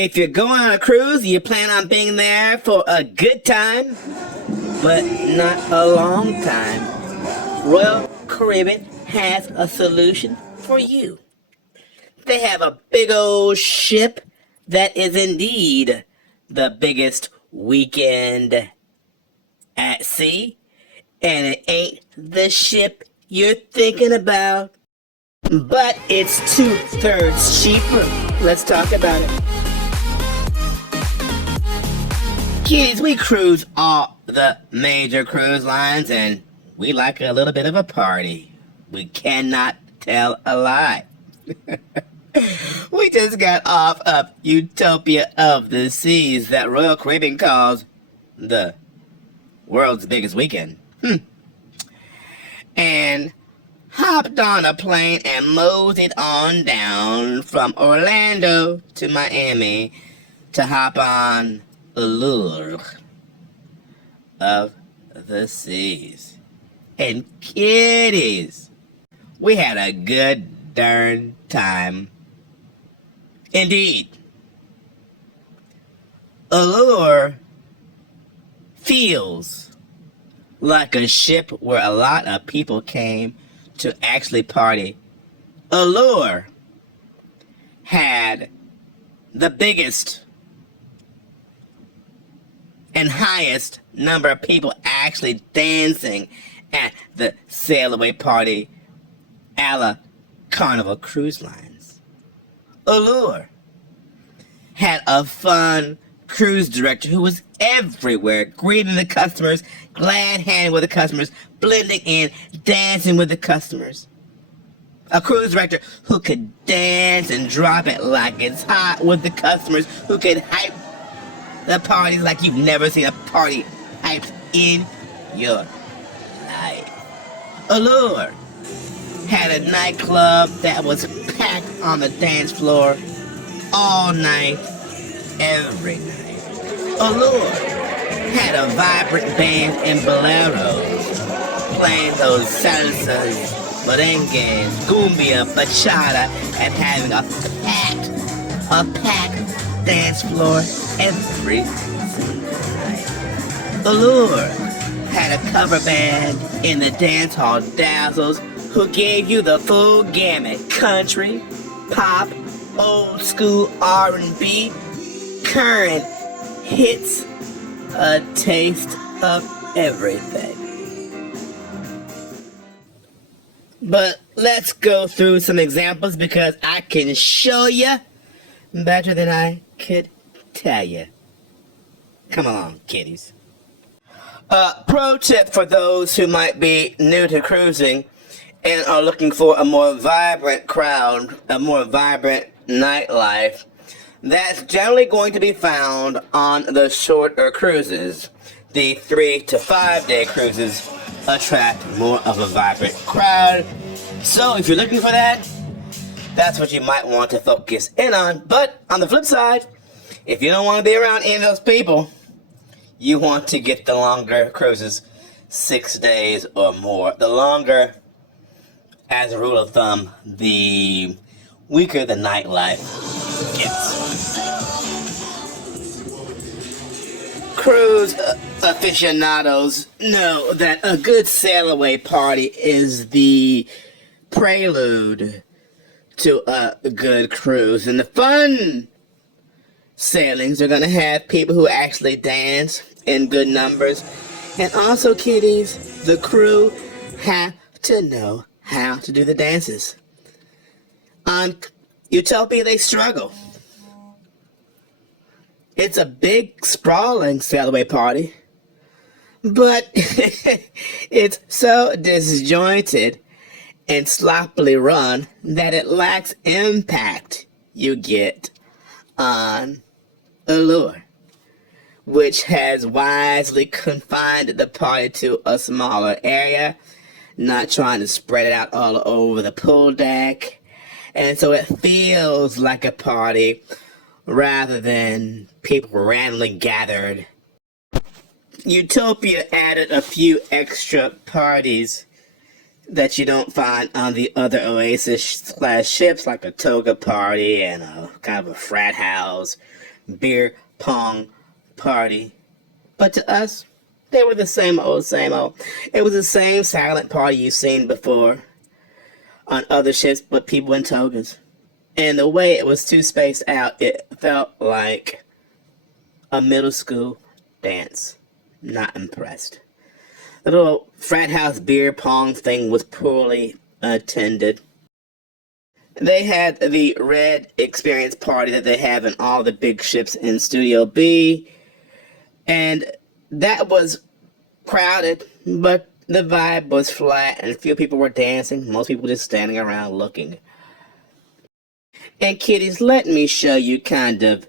If you're going on a cruise, you plan on being there for a good time, but not a long time, Royal Caribbean has a solution for you. They have a big old ship that is indeed the biggest weekend at sea, and it ain't the ship you're thinking about, but it's 2/3 cheaper. Let's talk about it. Kids, we cruise all the major cruise lines, and we like a little bit of a party. We cannot tell a lie. We just got off of Utopia of the Seas that Royal Caribbean calls the world's biggest weekend. And hopped on a plane and moseyed on down from Orlando to Miami to hop on ALLURE of the Seas. And kiddies, we had a good darn time. Indeed. ALLURE feels like a ship where a lot of people came to actually party. ALLURE had the biggest and highest number of people actually dancing at the sail away party a la Carnival Cruise Lines. ALLURE had a fun cruise director who was everywhere, greeting the customers, glad-handing with the customers, blending in, dancing with the customers. A cruise director who could dance and drop it like it's hot with the customers, who could hype the parties like you've never seen a party hyped in your life. ALLURE had a nightclub that was packed on the dance floor all night, every night. ALLURE had a vibrant band in boleros, playing those salsas, merengues, cumbia, bachata, and having a packed dance floor every single night. ALLURE had a cover band in the dance hall dazzles who gave you the full gamut: country, pop, old school R&B, current hits, a taste of everything. But let's go through some examples because I can show you better than I could tell you. Come along, kiddies. Pro tip for those who might be new to cruising and are looking for a more vibrant crowd, a more vibrant nightlife, that's generally going to be found on the shorter cruises. The 3 to 5 day cruises attract more of a vibrant crowd. So if you're looking for that, that's what you might want to focus in on. But on the flip side, if you don't want to be around any of those people, you want to get the longer cruises, 6 days or more. The longer, as a rule of thumb, the weaker the nightlife gets. Cruise aficionados know that a good sail away party is the prelude to a good cruise. And the fun sailings are going to have people who actually dance in good numbers. And also, kiddies, the crew have to know how to do the dances. On Utopia, they struggle. It's a big, sprawling sail away party, but it's so disjointed and sloppily run that it lacks impact you get on ALLURE, which has wisely confined the party to a smaller area, not trying to spread it out all over the pool deck, and so it feels like a party rather than people randomly gathered. Utopia added a few extra parties that you don't find on the other Oasis-class ships, like a toga party and a kind of a frat house, beer pong party. But to us, they were the same old, same old. It was the same silent party you've seen before on other ships, but people in togas. And the way it was too spaced out, it felt like a middle school dance. Not impressed. The little frat house beer pong thing was poorly attended. They had the red experience party that they have in all the big ships in Studio B, and that was crowded, but the vibe was flat and few people were dancing, most people just standing around looking. And kiddies, let me show you kind of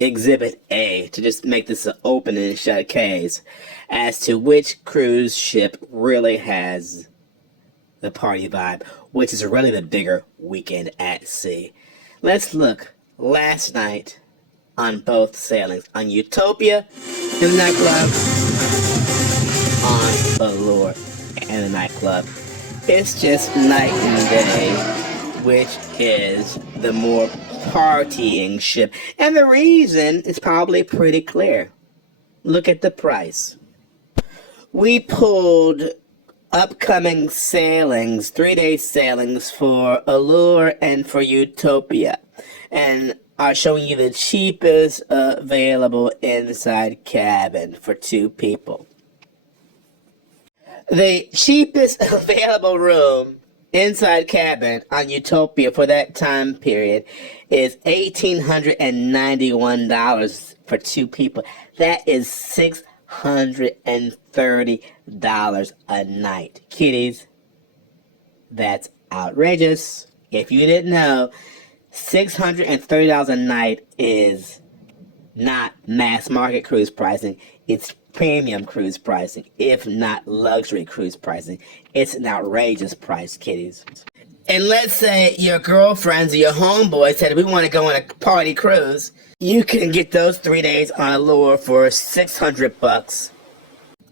Exhibit A to just make this an open and shut case as to which cruise ship really has the party vibe, which is really the bigger weekend at sea. Let's look last night on both sailings, on Utopia in the nightclub, on Allure and the nightclub. It's just night and day, which is the more partying ship. And the reason is probably pretty clear. Look at the price. We pulled upcoming sailings, 3-day sailings for Allure and for Utopia, and are showing you the cheapest available inside cabin for 2 people. The cheapest available room inside cabin on Utopia for that time period is $1,891 for 2 people. That is $630 a night. Kiddies, that's outrageous. If you didn't know, $630 a night is not mass market cruise pricing. It's premium cruise pricing, if not luxury cruise pricing. It's an outrageous price, kiddies. And let's say your girlfriends or your homeboys said, we want to go on a party cruise. You can get those 3 days on Allure for $600.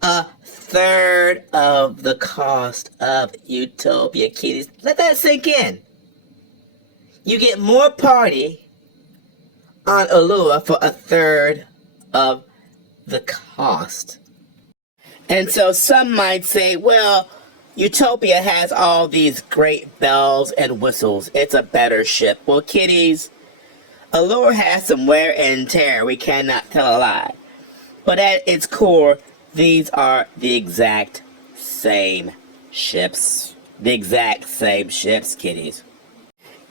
A third of the cost of Utopia, kiddies. Let that sink in. You get more party on Allure for a third of the cost. And so some might say, well, Utopia has all these great bells and whistles. It's a better ship. Well, kiddies, Allure has some wear and tear. We cannot tell a lie. But at its core, these are the exact same ships. The exact same ships, kiddies.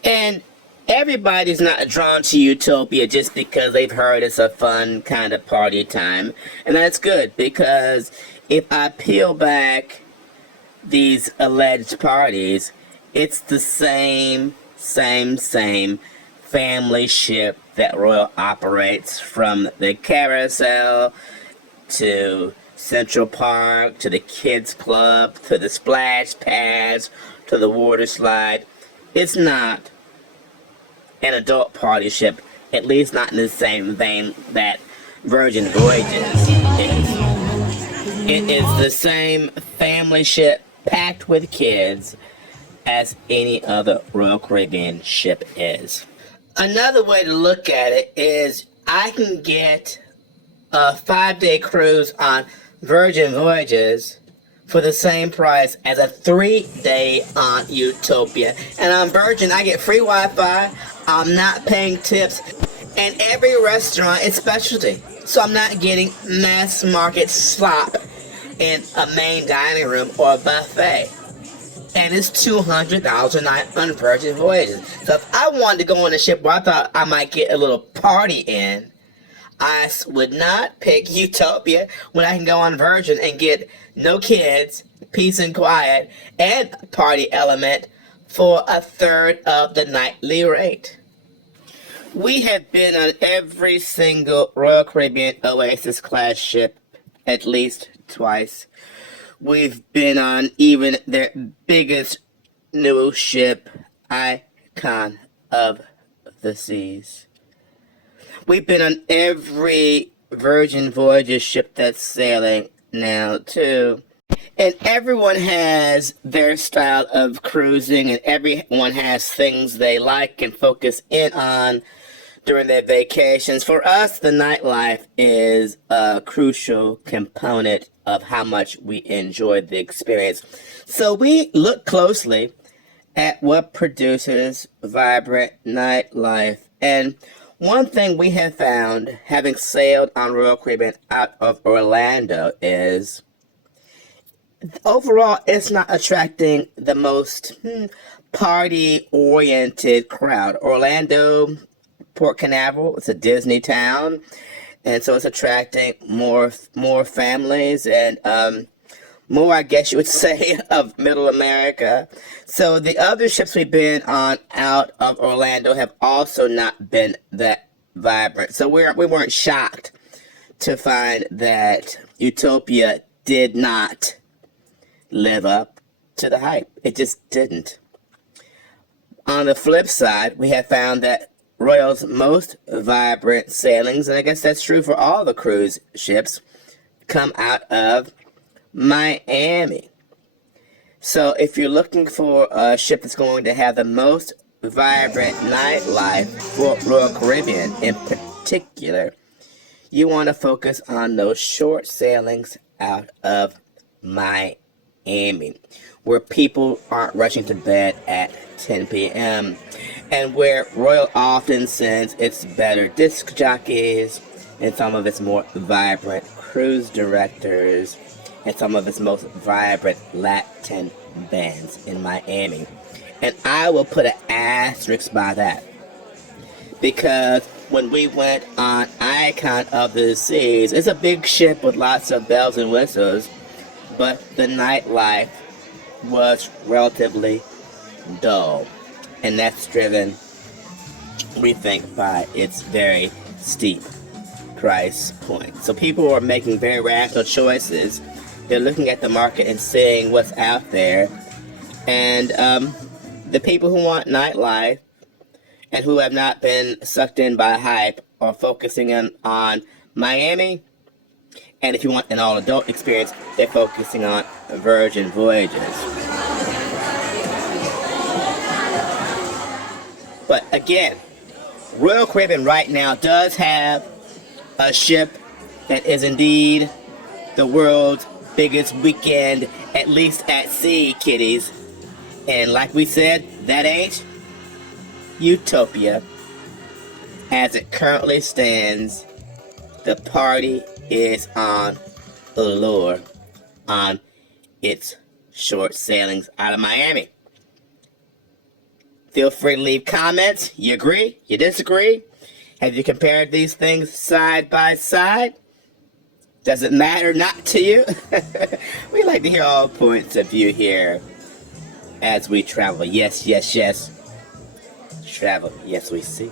And everybody's not drawn to Utopia just because they've heard it's a fun kind of party time. And that's good, because if I peel back these alleged parties, it's the same family ship that Royal operates, from the carousel to Central Park to the kids club to the splash pads to the water slide. It's not an adult party ship, at least not in the same vein that Virgin Voyages is. It is the same family ship packed with kids as any other Royal Caribbean ship is. Another way to look at it is I can get a 5-day cruise on Virgin Voyages for the same price as a 3-day on Utopia. And on Virgin, I get free Wi-Fi, I'm not paying tips, and every restaurant is specialty. So I'm not getting mass market slop in a main dining room or a buffet. And it's $200 a night on Virgin Voyages. So if I wanted to go on a ship where I thought I might get a little party in, I would not pick Utopia when I can go on Virgin and get no kids, peace and quiet, and party element for a third of the nightly rate. We have been on every single Royal Caribbean Oasis class ship at least twice. We've been on even their biggest new ship, Icon of the Seas. We've been on every Virgin Voyages ship that's sailing now too. And everyone has their style of cruising, and everyone has things they like and focus in on during their vacations. For us, the nightlife is a crucial component of how much we enjoy the experience. So we look closely at what produces vibrant nightlife. And one thing we have found, having sailed on Royal Caribbean out of Orlando, is overall it's not attracting the most party-oriented crowd. Orlando, Port Canaveral, it's a Disney town, and so it's attracting more families and more, I guess you would say, of Middle America. So the other ships we've been on out of Orlando have also not been that vibrant. So we weren't shocked to find that Utopia did not live up to the hype. It just didn't. On the flip side, we have found that Royal's most vibrant sailings, and I guess that's true for all the cruise ships, come out of Miami. So if you're looking for a ship that's going to have the most vibrant nightlife for Royal Caribbean in particular, you want to focus on those short sailings out of Miami, where people aren't rushing to bed at 10 p.m. and where Royal often sends its better disc jockeys and some of its more vibrant cruise directors and some of its most vibrant Latin bands in Miami. And I will put an asterisk by that, because when we went on Icon of the Seas, it's a big ship with lots of bells and whistles, but the nightlife was relatively dull, and that's driven, we think, by its very steep price point. So people are making very rational choices. They're looking at the market and seeing what's out there, and the people who want nightlife and who have not been sucked in by hype are focusing on Miami. And if you want an all-adult experience, they're focusing on Virgin Voyages. But again, Royal Caribbean right now does have a ship that is indeed the world's biggest weekend, at least at sea, kiddies. And like we said, that ain't Utopia. As it currently stands, the party is on Allure on its short sailings out of Miami. Feel free to leave comments. You agree? You disagree? Have you compared these things side by side? Does it matter not to you? We like to hear all points of view here as we travel. Yes, yes, yes. Travel, yes, we see.